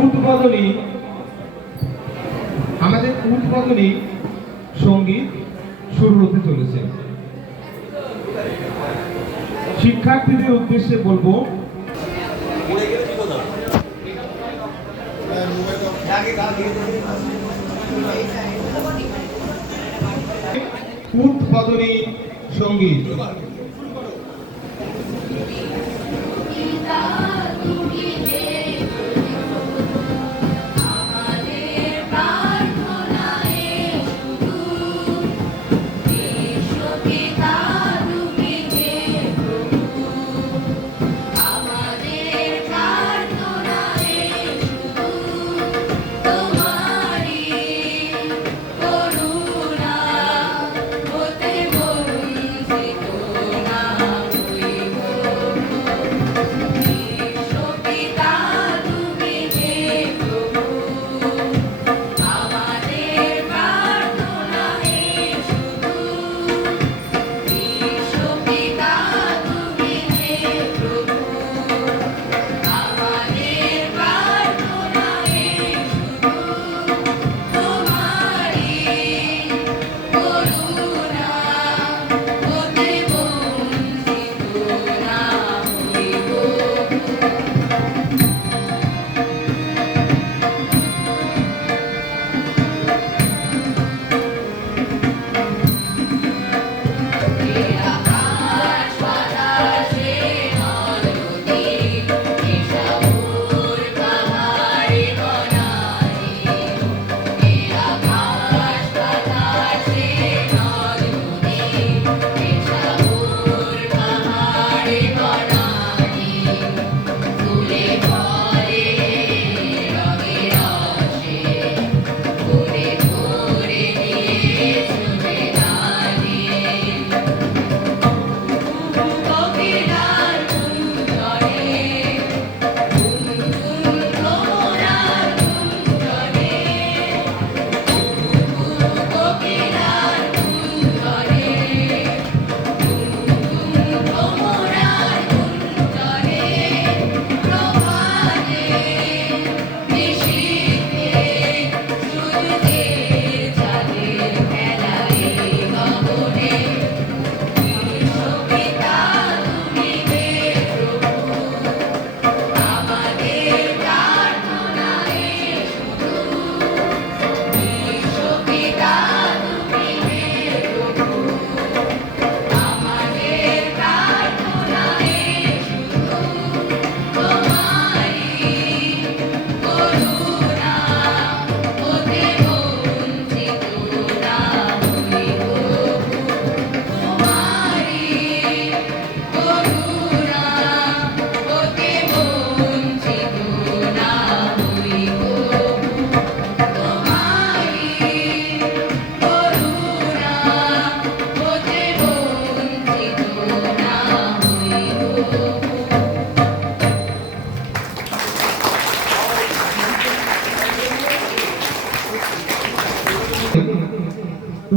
উদ্বোধনী আমাদের উদ্বোধনী সংগীত শুরু হতে চলেছে। শিক্ষার্থীদের উদ্দেশ্যে বলব উদ্বোধনী সংগীত।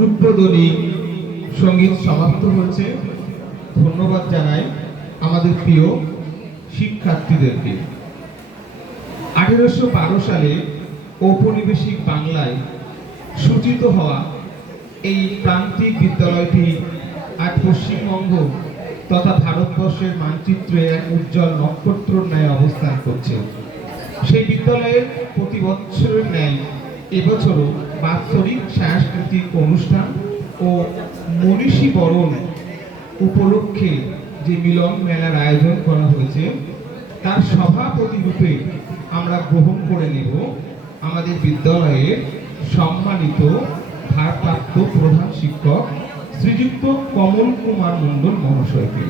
উদ্বোধনী সংগীত সমাপ্ত হয়েছে ধন্যবাদ জানাই আমাদের প্রিয় শিক্ষার্থীদেরকে। আঠেরোশো বারো সালে ঔপনিবেশিক বাংলায় সূচিত হওয়া এই প্রান্তিক বিদ্যালয়টি আজ পশ্চিমবঙ্গ তথা ভারতবর্ষের মানচিত্রে এক উজ্জ্বল নক্ষত্রর ন্যায় অবস্থান করছে। সেই বিদ্যালয়ের প্রতি বছরের ন্যায় এবছরও বাৎসরিক সাংস্কৃতিক অনুষ্ঠান ও মনীষী বরণ উপলক্ষে যে মিলন মেলার আয়োজন করা হয়েছে, তার সভাপতি রূপে আমরা গ্রহণ করে নেব আমাদের বিদ্যালয়ের সম্মানিত ভারপ্রাপ্ত প্রধান শিক্ষক শ্রীযুক্ত কমল কুমার মণ্ডল মহাশয়কে।